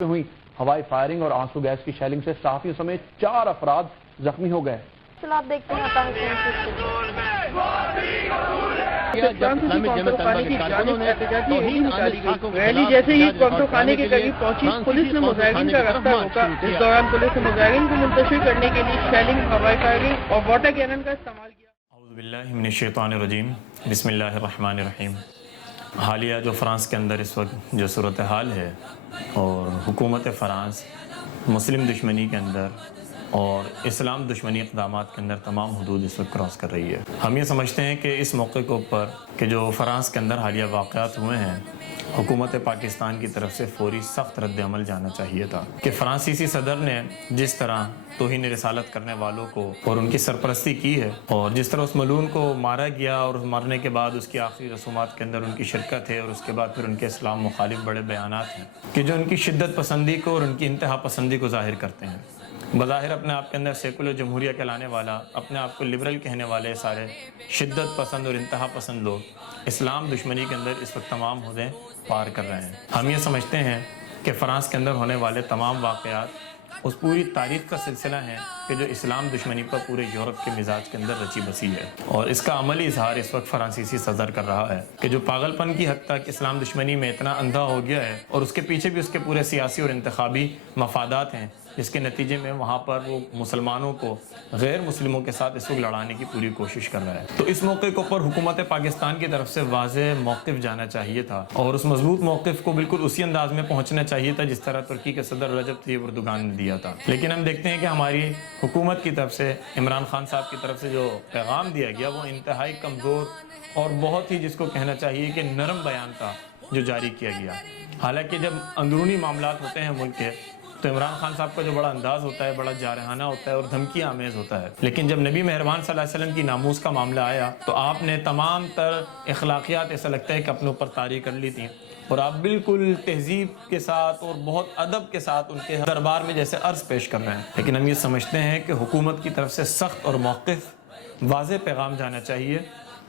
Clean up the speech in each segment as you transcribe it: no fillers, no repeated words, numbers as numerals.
ہوئی ہوائی فائرنگ اور آنسو گیس کی شیلنگ سے صحافیوں سمیت 4 افراد زخمی ہو گئے۔ آپ دیکھتے ہیں ریلی جیسے ہی کانٹو خانے کے قریب پہنچی، پولیس نے مظاہرین کا راستہ روکا۔ اس دوران پولیس نے مظاہرین کو منتشر کرنے کے لیے شیلنگ، ہوائی فائرنگ اور واٹر کینن کا استعمال کیا۔ اعوذ باللہ من الشیطان الرجیم، بسم اللہ الرحمن الرحیم۔ حالیہ جو فرانس کے اندر اس وقت جو صورتحال ہے اور حکومت فرانس مسلم دشمنی کے اندر اور اسلام دشمنی اقدامات کے اندر تمام حدود اس وقت کراس کر رہی ہے۔ ہم یہ سمجھتے ہیں کہ اس موقع کے اوپر کہ جو فرانس کے اندر حالیہ واقعات ہوئے ہیں، حکومت پاکستان کی طرف سے فوری سخت رد عمل جانا چاہیے تھا کہ فرانسیسی صدر نے جس طرح توہین رسالت کرنے والوں کو اور ان کی سرپرستی کی ہے اور جس طرح اس ملعون کو مارا گیا اور مرنے کے بعد اس کی آخری رسومات کے اندر ان کی شرکت ہے اور اس کے بعد پھر ان کے اسلام مخالف بڑے بیانات ہیں کہ جو ان کی شدت پسندی کو اور ان کی انتہا پسندی کو ظاہر کرتے ہیں۔ بظاہر اپنے آپ کے اندر سیکولر جمہوریہ کہلانے والا، اپنے آپ کو لبرل کہنے والے سارے شدت پسند اور انتہا پسند لوگ اسلام دشمنی کے اندر اس وقت تمام حدیں پار کر رہے ہیں۔ ہم یہ سمجھتے ہیں کہ فرانس کے اندر ہونے والے تمام واقعات اس پوری تاریخ کا سلسلہ ہے کہ جو اسلام دشمنی پر پورے یورپ کے مزاج کے اندر رچی بسی ہے، اور اس کا عملی اظہار اس وقت فرانسیسی صدر کر رہا ہے کہ جو پاگل پن کی حد تک اسلام دشمنی میں اتنا اندھا ہو گیا ہے اور اس کے پیچھے بھی اس کے پورے سیاسی اور انتخابی مفادات ہیں، جس کے نتیجے میں وہاں پر وہ مسلمانوں کو غیر مسلموں کے ساتھ اس وقت لڑانے کی پوری کوشش کر رہا ہے۔ تو اس موقع کے اوپر حکومت پاکستان کی طرف سے واضح موقف جانا چاہیے تھا اور اس مضبوط موقف کو بالکل اسی انداز میں پہنچنا چاہیے تھا جس طرح ترکی کے صدر رجب طیب اردوغان نے دیا تھا۔ لیکن ہم دیکھتے ہیں کہ ہماری حکومت کی طرف سے عمران خان صاحب کی طرف سے جو پیغام دیا گیا وہ انتہائی کمزور اور بہت ہی جس کو کہنا چاہیے کہ نرم بیان تھا جو جاری کیا گیا۔ حالانکہ جب اندرونی معاملات ہوتے ہیں ملک کے تو عمران خان صاحب کا جو بڑا انداز ہوتا ہے بڑا جارحانہ ہوتا ہے اور دھمکی آمیز ہوتا ہے، لیکن جب نبی مہربان صلی اللہ علیہ وسلم کی ناموس کا معاملہ آیا تو آپ نے تمام تر اخلاقیات ایسا لگتا ہے کہ اپنے اوپر طاری کر لی تھیں اور آپ بالکل تہذیب کے ساتھ اور بہت ادب کے ساتھ ان کے دربار میں جیسے عرض پیش کر رہے ہیں۔ لیکن ہم یہ سمجھتے ہیں کہ حکومت کی طرف سے سخت اور موقف واضح پیغام جانا چاہیے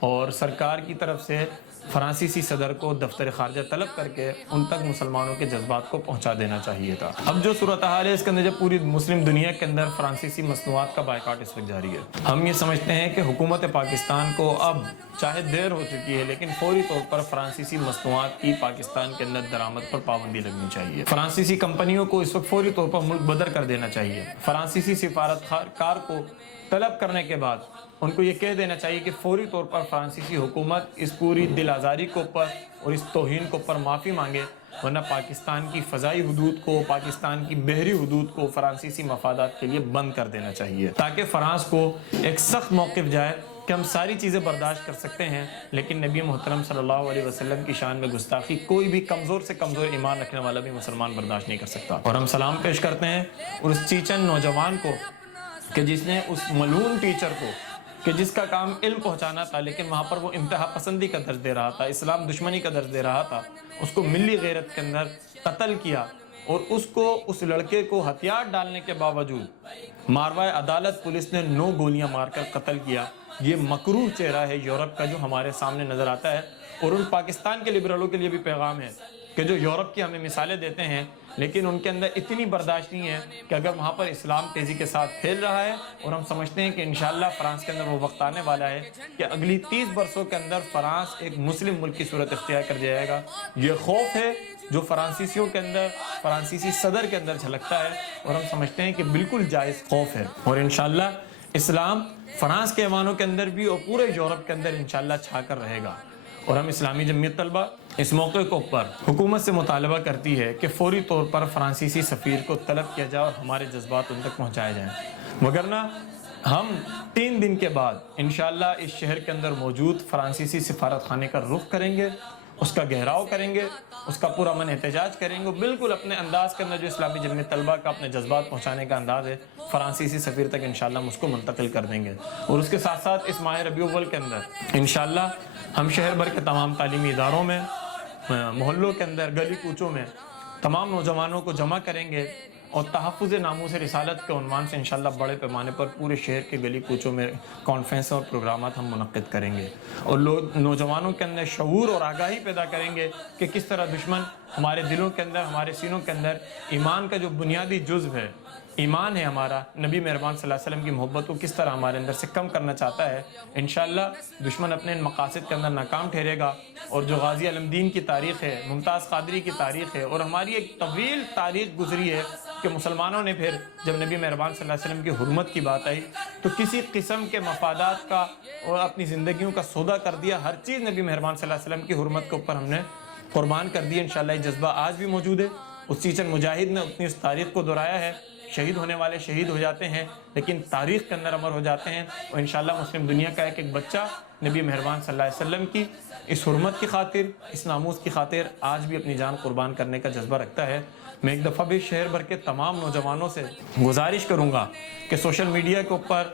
اور سرکار کی طرف سے فرانسیسی صدر کو دفتر خارجہ طلب کر کے ان تک مسلمانوں کے جذبات کو پہنچا دینا چاہیے تھا۔ اب جو صورتحال ہے اس کے اندر جب پوری مسلم دنیا کے اندر فرانسیسی مصنوعات کا بائیکاٹ اس وقت جاری ہے، ہم یہ سمجھتے ہیں کہ حکومت پاکستان کو اب چاہے دیر ہو چکی ہے لیکن فوری طور پر فرانسیسی مصنوعات کی پاکستان کے اندر درآمد پر پابندی لگنی چاہیے۔ فرانسیسی کمپنیوں کو اس وقت فوری طور پر ملک بدر کر دینا چاہیے۔ فرانسیسی سفارتکار کو طلب کرنے کے بعد ان کو یہ کہہ دینا چاہیے کہ فوری طور پر فرانسیسی حکومت اس پوری دل آزاری کے اوپر اور اس توہین کے اوپر معافی مانگے، ورنہ پاکستان کی فضائی حدود کو، پاکستان کی بحری حدود کو فرانسیسی مفادات کے لیے بند کر دینا چاہیے تاکہ فرانس کو ایک سخت موقف جائے کہ ہم ساری چیزیں برداشت کر سکتے ہیں لیکن نبی محترم صلی اللہ علیہ وسلم کی شان میں گستاخی کوئی بھی کمزور سے کمزور ایمان رکھنے والا بھی مسلمان برداشت نہیں کر سکتا۔ اور ہم سلام پیش کرتے ہیں اس چیچن نوجوان کو کہ جس نے اس ملعون ٹیچر کو کہ جس کا کام علم پہنچانا تھا لیکن وہاں پر وہ انتہا پسندی کا درس دے رہا تھا، اسلام دشمنی کا درس دے رہا تھا، اس کو ملی غیرت کے اندر قتل کیا اور اس لڑکے کو ہتھیار ڈالنے کے باوجود ماروائے عدالت پولیس نے 9 گولیاں مار کر قتل کیا۔ یہ مکروہ چہرہ ہے یورپ کا جو ہمارے سامنے نظر آتا ہے، اور ان پاکستان کے لبرلوں کے لیے بھی پیغام ہے کہ جو یورپ کی ہمیں مثالیں دیتے ہیں لیکن ان کے اندر اتنی برداشت نہیں ہے کہ اگر وہاں پر اسلام تیزی کے ساتھ پھیل رہا ہے، اور ہم سمجھتے ہیں کہ انشاءاللہ فرانس کے اندر وہ وقت آنے والا ہے کہ اگلی 30 برسوں کے اندر فرانس ایک مسلم ملک کی صورت اختیار کر جائے گا۔ یہ خوف ہے جو فرانسیسیوں کے اندر، فرانسیسی صدر کے اندر جھلکتا ہے، اور ہم سمجھتے ہیں کہ بالکل جائز خوف ہے، اور انشاءاللہ اسلام فرانس کے ایوانوں کے اندر بھی اور پورے یورپ کے اندر انشاءاللہ چھا کر رہے گا۔ اور ہم اسلامی جمعیت طلبہ اس موقع کے اوپر حکومت سے مطالبہ کرتی ہے کہ فوری طور پر فرانسیسی سفیر کو طلب کیا جائے اور ہمارے جذبات ان تک پہنچائے جائیں، وگرنہ ہم 3 دن کے بعد انشاءاللہ اس شہر کے اندر موجود فرانسیسی سفارت خانے کا رخ کریں گے، اس کا گہراؤ کریں گے، اس کا پورا من احتجاج کریں گے، بالکل اپنے انداز کے اندر جو اسلامی جمعیت طلبہ کا اپنے جذبات پہنچانے کا انداز ہے فرانسیسی سفیر تک انشاءاللہ ہم اس کو منتقل کر دیں گے۔ اور اس کے ساتھ ساتھ اس ماہ ربیع الاول کے اندر انشاءاللہ ہم شہر بھر کے تمام تعلیمی اداروں میں، محلوں کے اندر، گلی کوچوں میں تمام نوجوانوں کو جمع کریں گے اور تحفظ ناموس رسالت کے عنوان سے انشاءاللہ بڑے پیمانے پر پورے شہر کے گلی کوچوں میں کانفرنس اور پروگرامات ہم منعقد کریں گے اور نوجوانوں کے اندر شعور اور آگاہی پیدا کریں گے کہ کس طرح دشمن ہمارے دلوں کے اندر، ہمارے سینوں کے اندر ایمان کا جو بنیادی جزو ہے، ایمان ہے ہمارا، نبی مہربان صلی اللہ علیہ وسلم کی محبت کو کس طرح ہمارے اندر سے کم کرنا چاہتا ہے۔ انشاءاللہ دشمن اپنے ان مقاصد کے اندر ناکام ٹھہرے گا، اور جو غازی علمدین کی تاریخ ہے، ممتاز قادری کی تاریخ ہے، اور ہماری ایک طویل تاریخ گزری ہے کہ مسلمانوں نے پھر جب نبی مہربان صلی اللہ علیہ وسلم کی حرمت کی بات آئی تو کسی قسم کے مفادات کا اور اپنی زندگیوں کا سودا کر دیا، ہر چیز نبی مہربان صلی اللہ علیہ وسلم کی حرمت کے اوپر ہم نے قربان کر دی۔ انشاءاللہ یہ جذبہ آج بھی موجود ہے۔ اس چیچن مجاہد نے اپنی اس تاریخ کو دہرایا ہے، شہید ہونے والے شہید ہو جاتے ہیں لیکن تاریخ کے اندر امر ہو جاتے ہیں، اور انشاءاللہ مسلم دنیا کا ایک بچہ نبی مہربان صلی اللہ علیہ وسلم کی اس حرمت کی خاطر، اس ناموس کی خاطر آج بھی اپنی جان قربان کرنے کا جذبہ رکھتا ہے۔ میں ایک دفعہ بھی شہر بھر کے تمام نوجوانوں سے گزارش کروں گا کہ سوشل میڈیا کے اوپر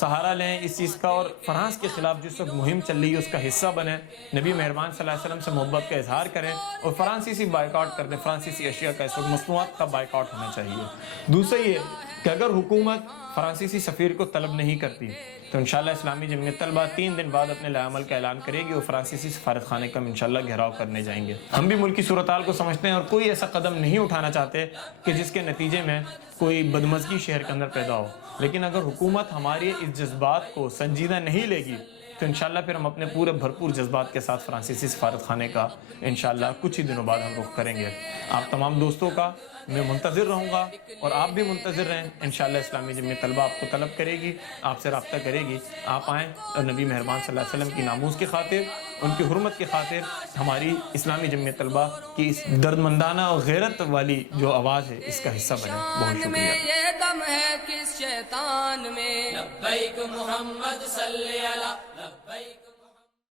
سہارا لیں اس چیز کا، اور فرانس کے خلاف جس وقت مہم چل رہی ہے اس کا حصہ بنیں، نبی مہربان صلی اللہ علیہ وسلم سے محبت کا اظہار کریں اور فرانسیسی بائیکاٹ کر دیں۔ فرانسیسی اشیاء کا اس وقت مصنوعات کا بائیکاٹ ہونا چاہیے۔ دوسرا یہ کہ اگر حکومت فرانسیسی سفیر کو طلب نہیں کرتی تو انشاءاللہ اسلامی جمعیت طلبہ 3 دن بعد اپنے لائحہ عمل کا اعلان کرے گی اور فرانسیسی سفارت خانے کا انشاءاللہ گھیراؤ کرنے جائیں گے۔ ہم بھی ملکی صورتحال کو سمجھتے ہیں اور کوئی ایسا قدم نہیں اٹھانا چاہتے کہ جس کے نتیجے میں کوئی بدمزگی شہر کے اندر پیدا ہو، لیکن اگر حکومت ہمارے اس جذبات کو سنجیدہ نہیں لے گی تو انشاءاللہ پھر ہم اپنے پورے بھرپور جذبات کے ساتھ فرانسیسی سفارت خانے کا انشاءاللہ کچھ ہی دنوں بعد ہم رخ کریں گے۔ آپ تمام دوستوں کا میں منتظر رہوں گا اور آپ بھی منتظر رہیں۔ انشاءاللہ اسلامی جمعیت طلبہ آپ کو طلب کرے گی، آپ سے رابطہ کرے گی، آپ آئیں اور نبی مہربان صلی اللہ علیہ وسلم کی ناموس کی خاطر، ان کی حرمت کی خاطر ہماری اسلامی جمعیت طلبہ کی اس دردمندانہ اور غیرت والی جو آواز ہے اس کا حصہ بنیں۔ بہت شکریہ۔ یہ دم ہے کس شیطان میں، لبیک محمد صلی اللہ لبیک۔